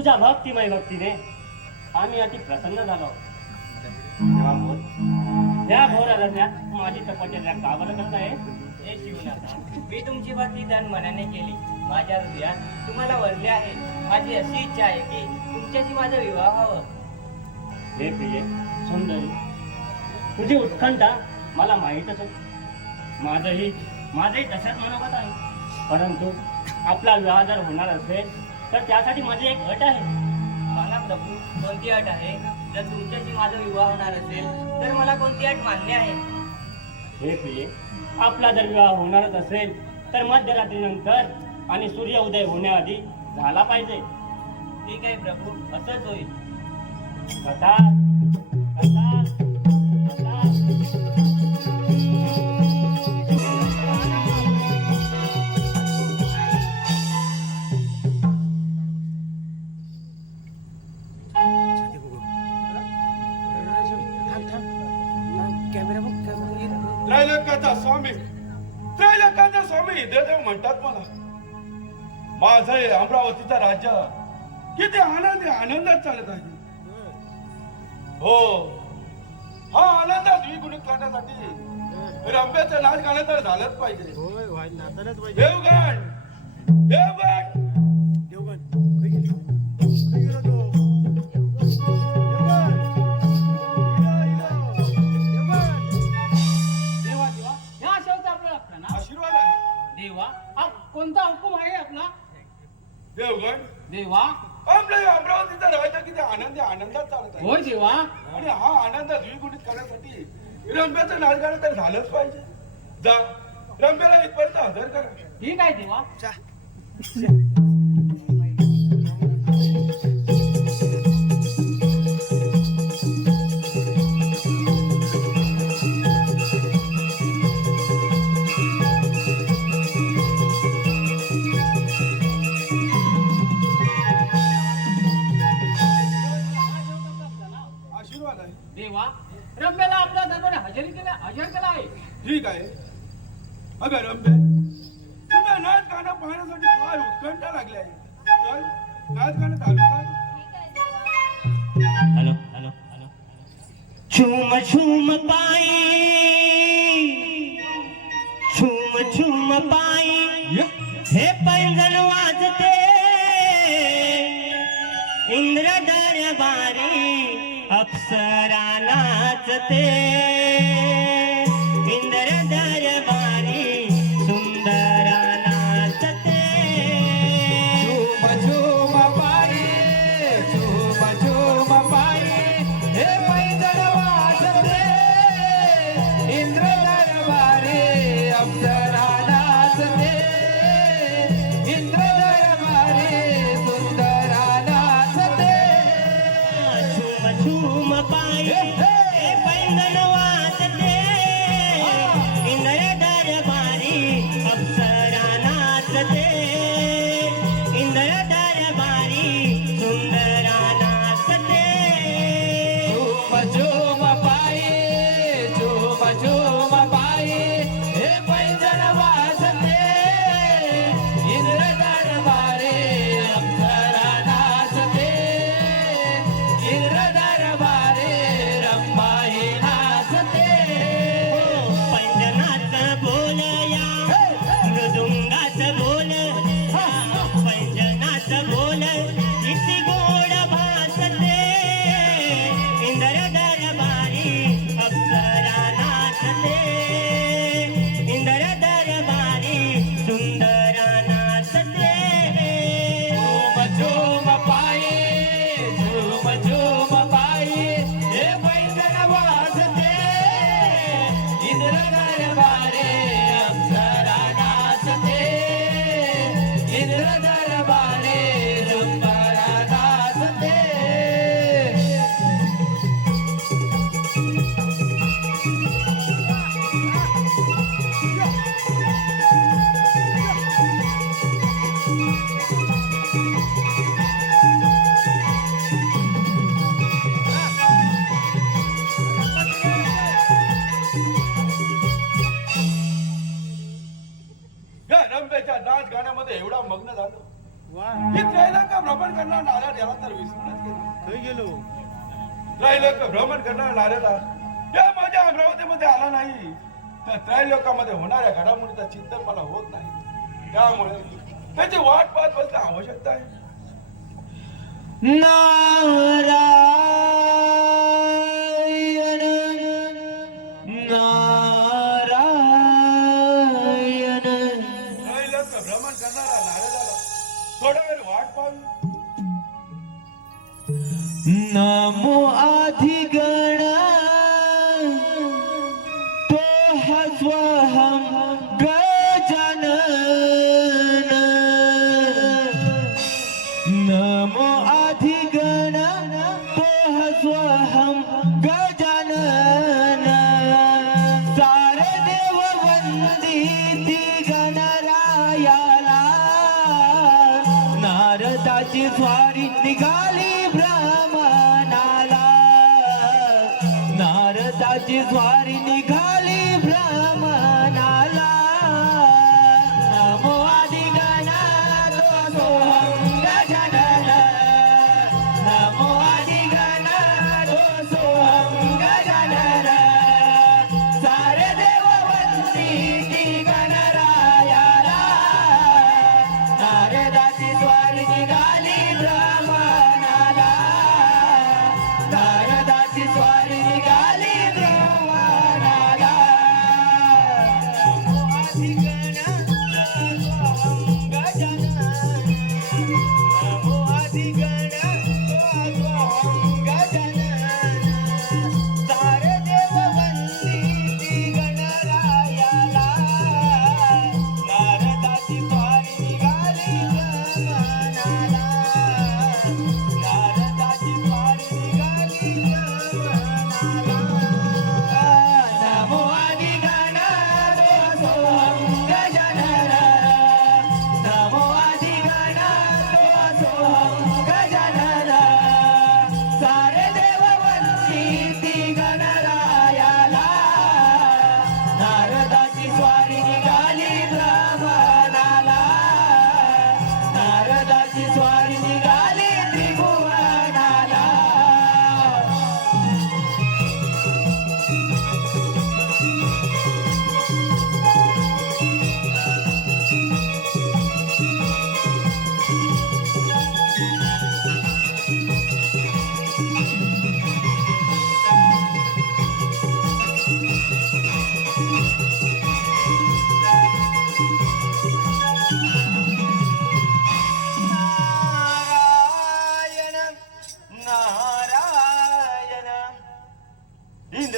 तुझ्या भक्तिमय भक्तीने आम्ही अति प्रसन्न झालो. त्या घोर माझी तपश्चर्या का बरं करत आहे हे शिवनाथा मी तुमची भक्ती तन मनाने केली. माझ्या हृदयात तुम्हाला वरले आहे. माझी अशी इच्छा आहे की तुमच्याशी माझा विवाह व्हावं. हे प्रिय सुंदरी तुझी उत्कंठा मला माहीतच माझंही माझंही तशाच मनोगत आहे. परंतु आपला विवाह जर होणार असेल तर त्यासाठी माझी एक अट आहे. सांगा प्रभू कोणती अट आहे? जर तुमच्याशी माझा विवाह होणार असेल तर मला कोणती अट मान्य आहे? हे प्रिय आपला जर विवाह होणारच असेल तर मध्यरात्रीनंतर आणि सूर्य उदय होण्याआधी झाला पाहिजे. ठीक आहे प्रभू असंच होईल. कथा कथा आनंदात चालत आहे. हो. हा आनंद द्विगुणित करण्यासाठी. रंब्याचं नाच गाणं तर झालंच पाहिजे. देवगण! देवगण! देवा देवा. ह्या अशावचा आपला लागला ना? आशीर्वाद आहे. देवा हा कोणता हुकूम आहे आपला? देवगण! देवा आपलं हे अमरावतीचं राज्य किती आनंदी आनंदात चालत आहे. होय देवा. आणि हा आनंद द्विगुणित करण्यासाठी रंब्याचं नाच गाणं तर झालंच पाहिजे. जा. रंब्याला इथपर्यंत हजर करा. ठीक आहे देवा. आहे देवा रम्याला आपल्या दरबारी हजेरी केला हजर केला आहे. ठीक आहे. अगं रंबे तुझा नाच गाणं पाहण्यासाठी फार उत्कंठा लागली आहे. तर नाच गाणं चालू कर. Hello hello. हॅलो छुम छुम पाई छुम छुम पाई हे पैंजण वाजते. इंद्र दरबारी सरा नाचते विसरूनच गेला? त्रैलोक्य भ्रमण करणार नारदा या माझ्या अमरावतीमध्ये आला नाही. तर त्रैलोकामध्ये होणाऱ्या घडामोडीचं चिंतन मला होत नाही. त्यामुळे त्याची वाट पाहत बसणे आवश्यकता आहे. नारायण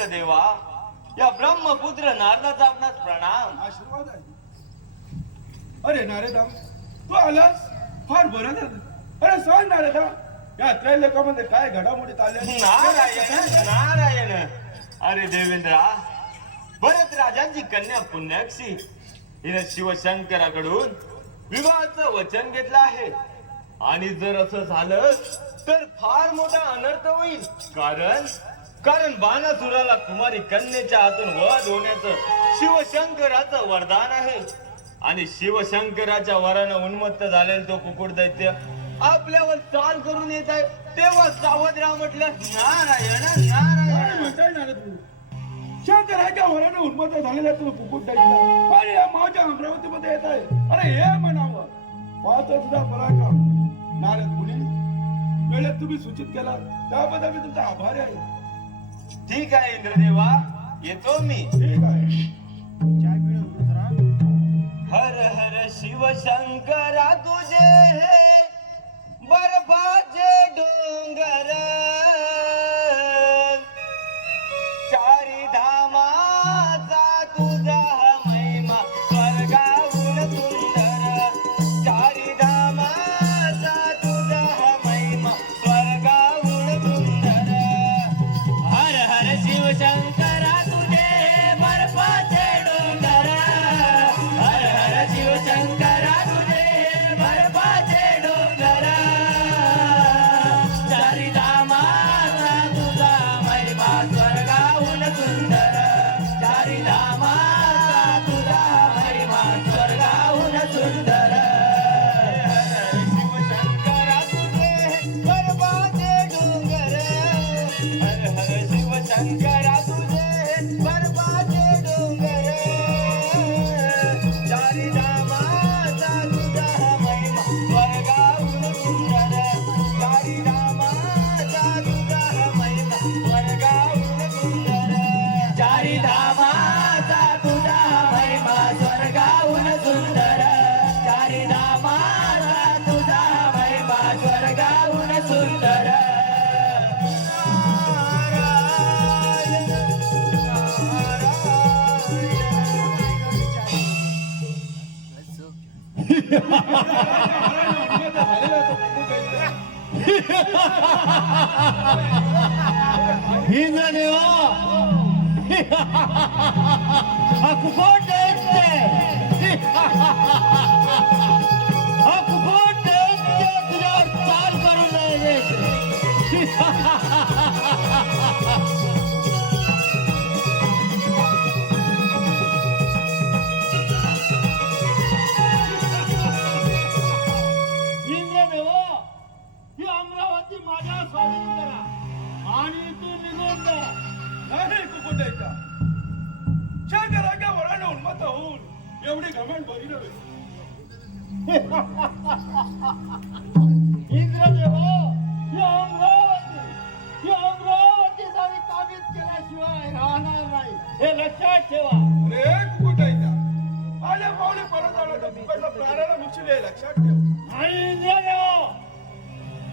इंद्रदेवा या ब्रह्मपुत्र नारदाचा आपणास प्रणाम. आशीर्वाद आहे. अरे नारदा तू आलास? फार बरं झालं. अरे सांग नारदा या त्रैलोकामध्ये काय घडामोडी चालल्या? नारायण नारायण. अरे देवेंद्रा भरत राजांची कन्या पुण्याक्षी हिने शिवशंकराकडून विवाहाचं वचन घेतलं आहे. आणि जर असं झालं तर फार मोठा अनर्थ होईल. कारण कारण बाणासुराला कुमारी कन्येच्या हातून वध होण्याचं शिवशंकराचं वरदान आहे. आणि शिवशंकराच्या वरानं उन्मत्त झालेला तो कुकुड दैत्य आपल्यावर चाल करून येत आहे. तेव्हा सावध राहा म्हटलं नारायण नारायण. म्हणताय तू शंकराच्या वरानं उन्मत्त झालेला तो कुकुट दैत्य? आणि या माझ्या अमरावतीमध्ये येत आहे. अरे हे म्हणावं पाहतो तुझा पराक्रम. नारद मुली वेळेत तुम्ही सूचित केला त्याबद्दल मी तुमचा आभारी आहे. ठीक आहे इंद्रदेवा. येतो मी. ठीक आहे हर हर शिवशंकरा तुझे हे. みんなでよ。इंद्रदेवा ही अमरावती ही अमरावती सारी काबीज केल्याशिवाय राहणार नाही हे लक्षात ठेवा. अरे कुकुटायचा माझ्या पावले परत आला तर कुकुटला प्राणाला मुचले लक्षात ठेव आणि इंद्रदेवा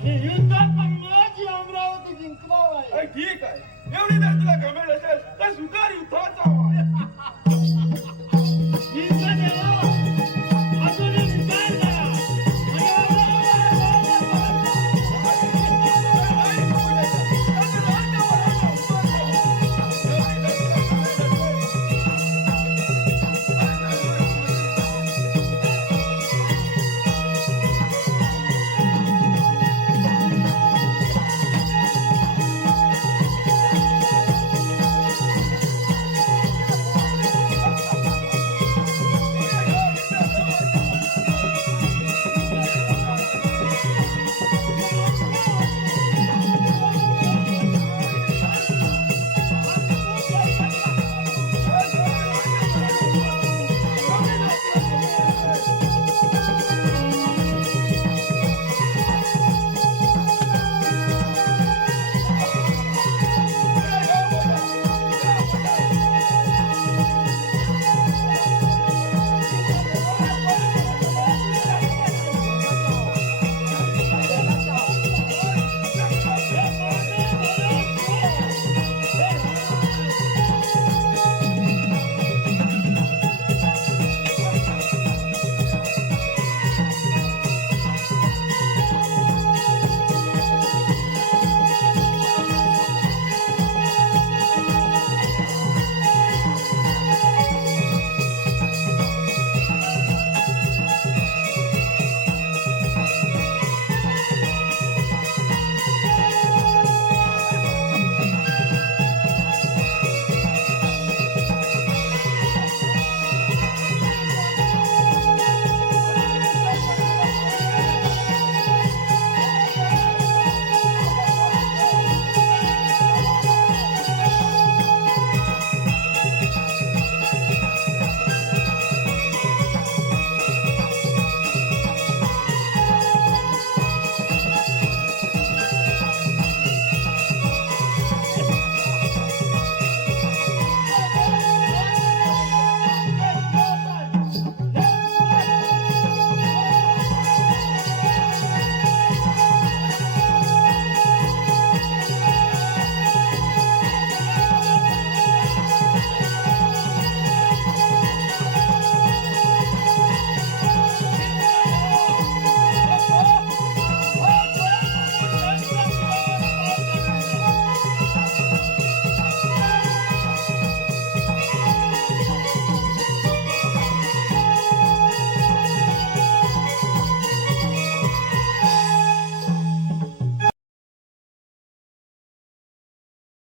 हे युद्ध करण्याची अमरावती जिंकणार आहे. ठीक आहे. एवढी जर तुला कमेंट असेल तर सुधार युद्धाचा